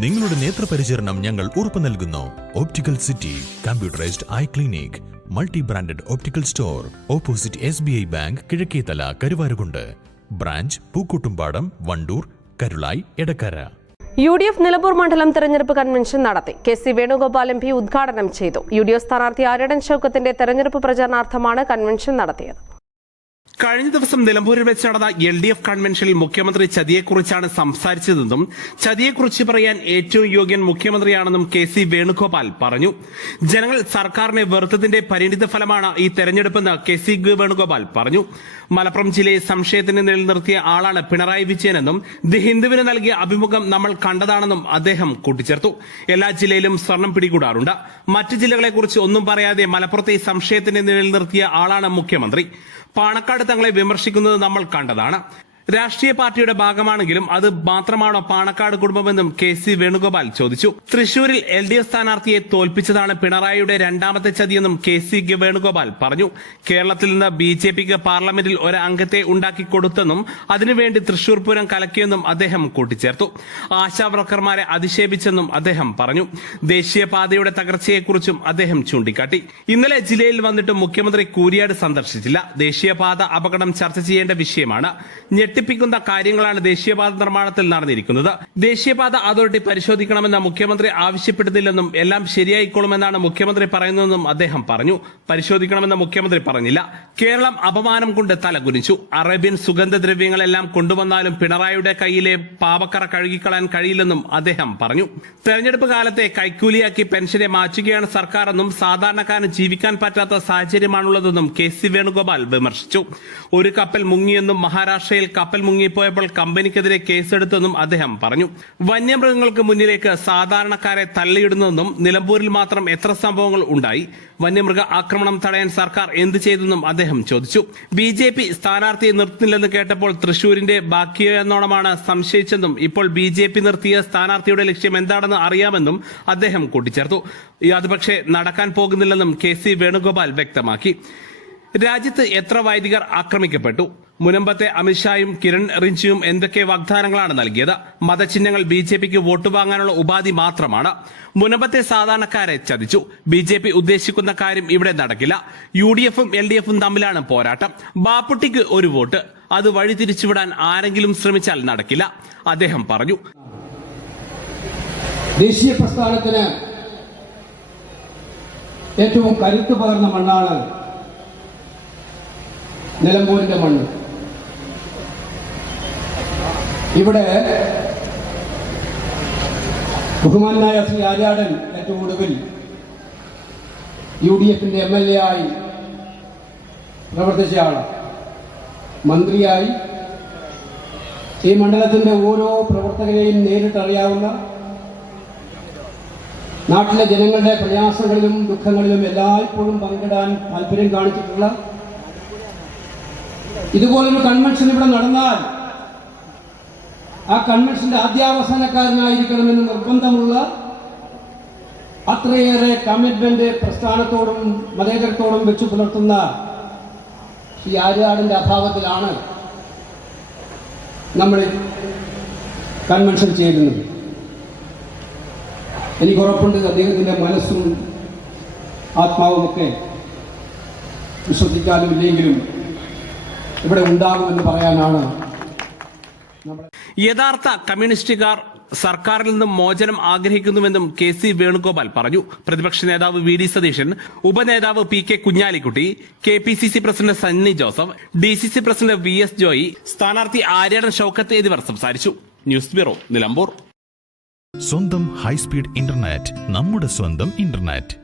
നിങ്ങളുടെ നേത്രപരിചരണം ഞങ്ങൾ ഉറപ്പു നൽകുന്നു. Optical city computerised eye clinic, multi branded optical store, opposite SBI bank, Kizhakkethala, Karuvarakundu. Branch Pookkottumpadam, Wandoor, Karulai, Edakkara. UDF Nilambur മണ്ഡലം തെരഞ്ഞെടുപ്പ് കൺവെൻഷൻ നടത്തി. KC വേണുഗോപാൽ MP ഉദ്ഘാടനം ചെയ്തു. UDF സ്ഥാനാർത്ഥി ആര്യടൻ ഷൗക്കത്തിന്റെ തെരഞ്ഞെടുപ്പ് പ്രചാരണാർത്ഥമാണ് കൺവെൻഷൻ നടത്തിയത്. കഴിഞ്ഞ ദിവസം നിലമ്പൂരിൽ വെച്ച് നടന്ന LDF കൺവെൻഷനിൽ മുഖ്യമന്ത്രി ചതിയെക്കുറിച്ചാണ് സംസാരിച്ചതെന്നും ചതിയെക്കുറിച്ച് പറയാൻ ഏറ്റവും യോഗ്യൻ മുഖ്യമന്ത്രിയാണെന്നും KC വേണുഗോപാൽ പറഞ്ഞു. ജനങ്ങൾ സർക്കാരിനെ വെറുത്തതിന്റെ പരിണിത ഫലമാണ് ഈ തെരഞ്ഞെടുപ്പെന്ന് KC വേണുഗോപാൽ പറഞ്ഞു. മലപ്പുറം ജില്ലയെ സംശയത്തിന് നിലനിർത്തിയ ആളാണ് പിണറായി വിജയനെന്നും ദി ഹിന്ദുവിന് നൽകിയ അഭിമുഖം നമ്മൾ കണ്ടതാണെന്നും അദ്ദേഹം കൂട്ടിച്ചേർത്തു. എല്ലാ ജില്ലയിലും സ്വർണം പിടികൂടാറുണ്ട്. മറ്റ് ജില്ലകളെക്കുറിച്ച് ഒന്നും പറയാതെ മലപ്പുറത്തെ സംശയത്തിന് നിലനിർത്തിയ ആളാണ് മുഖ്യമന്ത്രി. പാണക്കാട് തങ്ങളെ വിമർശിക്കുന്നത് നമ്മൾ കണ്ടതാണ്. രാഷ്ട്രീയ പാർട്ടിയുടെ ഭാഗമാണെങ്കിലും അത് മാത്രമാണോ പാണക്കാട് കുടുംബമെന്നും KC വേണുഗോപാൽ ചോദിച്ചു. തൃശൂരിൽ LDF സ്ഥാനാർത്ഥിയെ തോൽപ്പിച്ചതാണ് പിണറായിയുടെ രണ്ടാമത്തെ ചതിയെന്നും KC വേണുഗോപാൽ പറഞ്ഞു. കേരളത്തിൽ നിന്ന് BJPക്ക് പാർലമെന്റിൽ ഒരു അംഗത്തെ ഉണ്ടാക്കി കൊടുത്തെന്നും അതിനുവേണ്ടി തൃശൂർ പൂരം കലക്കിയെന്നും അദ്ദേഹം കൂട്ടിച്ചേർത്തു. ആശാവർക്കർമാരെ അധിക്ഷേപിച്ചെന്നും അദ്ദേഹം പറഞ്ഞു. ദേശീയപാതയുടെ തകർച്ചയെക്കുറിച്ചും അദ്ദേഹം ചൂണ്ടിക്കാട്ടി. ഇന്നലെ ജില്ലയിൽ വന്നിട്ട് മുഖ്യമന്ത്രി കൂരിയാട് സന്ദർശിച്ചില്ല. ദേശീയപാത അപകടം ചർച്ച ചെയ്യേണ്ട വിഷയമാണ്. ഞെട്ടിപ്പിക്കുന്ന കാര്യങ്ങളാണ് ദേശീയപാത നിർമ്മാണത്തിൽ നടന്നിരിക്കുന്നത്. ദേശീയപാത അതോറിറ്റി പരിശോധിക്കണമെന്ന് മുഖ്യമന്ത്രി ആവശ്യപ്പെടുന്നില്ലെന്നും എല്ലാം ശരിയായിക്കോളുമെന്നാണ് മുഖ്യമന്ത്രി പറയുന്നതെന്നും അദ്ദേഹം പറഞ്ഞു. പരിശോധിക്കണമെന്ന് മുഖ്യമന്ത്രി പറഞ്ഞില്ല. കേരളം അപമാനം കൊണ്ട് തലകുനിച്ചു. അറേബ്യൻ സുഗന്ധദ്രവ്യങ്ങളെല്ലാം കൊണ്ടുവന്നാലും പിണറായിയുടെ കയ്യിലെ പാവക്കറ കഴുകിക്കളയാൻ കഴിയില്ലെന്നും അദ്ദേഹം പറഞ്ഞു. തെരഞ്ഞെടുപ്പ് കാലത്തെ കൈക്കൂലിയാക്കി പെൻഷനെ മാറ്റുകയാണ് സർക്കാരെന്നും സാധാരണക്കാരന് ജീവിക്കാൻ പറ്റാത്ത സാഹചര്യമാണുള്ളതെന്നും KC വേണുഗോപാൽ വിമർശിച്ചു. ഒരു കപ്പൽ മുങ്ങിയെന്നും മഹാരാഷ്ട്രയിൽ കപ്പൽ മുങ്ങിപ്പോയപ്പോൾ കമ്പനിക്കെതിരെ കേസെടുത്തെന്നും അദ്ദേഹം പറഞ്ഞു. വന്യമൃഗങ്ങൾക്ക് മുന്നിലേക്ക് സാധാരണക്കാരെ തള്ളിയിടുന്നതെന്നും നിലമ്പൂരിൽ മാത്രം എത്ര സംഭവങ്ങൾ ഉണ്ടായി, വന്യമൃഗ ആക്രമണം തടയാൻ സർക്കാർ എന്ത് ചെയ്തെന്നും അദ്ദേഹം ചോദിച്ചു. BJP സ്ഥാനാർത്ഥിയെ നിർത്തുന്നില്ലെന്ന് കേട്ടപ്പോൾ തൃശൂരിന്റെ ബാക്കിയെന്നോണമാണ് സംശയിച്ചെന്നും ഇപ്പോൾ BJP നിർത്തിയ സ്ഥാനാർത്ഥിയുടെ ലക്ഷ്യം എന്താണെന്ന് അറിയാമെന്നും അദ്ദേഹം കൂട്ടിച്ചേർത്തു. അത് പക്ഷേ നടക്കാൻ പോകുന്നില്ലെന്നും KC വേണുഗോപാൽ വ്യക്തമാക്കി. രാജ്യത്ത് എത്ര വൈദികർ ആക്രമിക്കപ്പെട്ടു? മുനമ്പത്തെ അമിത്ഷായും കിരൺ റിജിജുവും എന്തൊക്കെ വാഗ്ദാനങ്ങളാണ് നൽകിയത്? മതചിഹ്നങ്ങൾ BJPക്ക് വോട്ട് വാങ്ങാനുള്ള ഉപാധി മാത്രമാണ്. മുനമ്പത്തെ സാധാരണക്കാരെ ചതിച്ചു. BJP ഉദ്ദേശിക്കുന്ന കാര്യം ഇവിടെ നടക്കില്ല. UDFും LDFും തമ്മിലാണ് പോരാട്ടം. ബാപ്പുട്ടിക്ക് ഒരു വോട്ട്, അത് വഴിതിരിച്ചുവിടാൻ ആരെങ്കിലും ശ്രമിച്ചാൽ നടക്കില്ല, അദ്ദേഹം പറഞ്ഞു. ദേശീയ പ്രസ്ഥാനത്തിന് ഏറ്റവും കരുത്ത് പകർന്ന മണ്ണാണ് നിലമ്പൂരിന്റെ മണ്ണ്. ഇവിടെ ബഹുമാനായ ശ്രീ ആര്യാടൻ ഏറ്റവും ഒടുവിൽ UDFന്റെ MLA ആയി പ്രവർത്തിച്ചയാളാണ്. മന്ത്രിയായി ഈ മണ്ഡലത്തിന്റെ ഓരോ പ്രവർത്തകരെയും നേരിട്ടറിയാവുന്ന, നാട്ടിലെ ജനങ്ങളുടെ പ്രയാസങ്ങളിലും ദുഃഖങ്ങളിലും എല്ലായ്പ്പോഴും പങ്കിടാൻ താല്പര്യം കാണിച്ചിട്ടുള്ള, ഇതുപോലൊരു കൺവെൻഷൻ ഇവിടെ നടന്നാൽ ആ കൺവെൻഷന്റെ ആദ്യാവസാനക്കാരനായിരിക്കണമെന്ന് നിർബന്ധമുള്ള അത്രയേറെ കമ്മിറ്റ്മെന്റ് പ്രസ്ഥാനത്തോടും മതേതരത്തോടും വെച്ചു പുലർത്തുന്ന ശ്രീ ആര്യാടന്റെ അഭാവത്തിലാണ് നമ്മൾ കൺവെൻഷൻ ചെയ്യുന്നത്. എനിക്കുറപ്പുണ്ട് അദ്ദേഹത്തിന്റെ മനസ്സും ആത്മാവുമൊക്കെ വിശ്വസിക്കാനും ഇല്ലെങ്കിലും ഇവിടെ ഉണ്ടാകുമെന്ന് പറയാനാണ്. യഥാർത്ഥ കമ്മ്യൂണിസ്റ്റുകാർ സർക്കാരിൽ നിന്നും മോചനം ആഗ്രഹിക്കുന്നുവെന്നും KC വേണുഗോപാൽ പറഞ്ഞു. പ്രതിപക്ഷ നേതാവ് VD സതീശൻ, ഉപനേതാവ് PK Kunhalikutty, KPCC president Sunny Joseph, DCC president VS Joy, സ്ഥാനാർത്ഥി ആര്യാടൻ ഷൗക്കത്ത് എന്നിവർ സംസാരിച്ചു. News bureau, Nilambur. സ്വന്തം ഹൈസ്പീഡ് ഇന്റർനെറ്റ്, നമ്മുടെ സ്വന്തം ഇന്റർനെറ്റ്.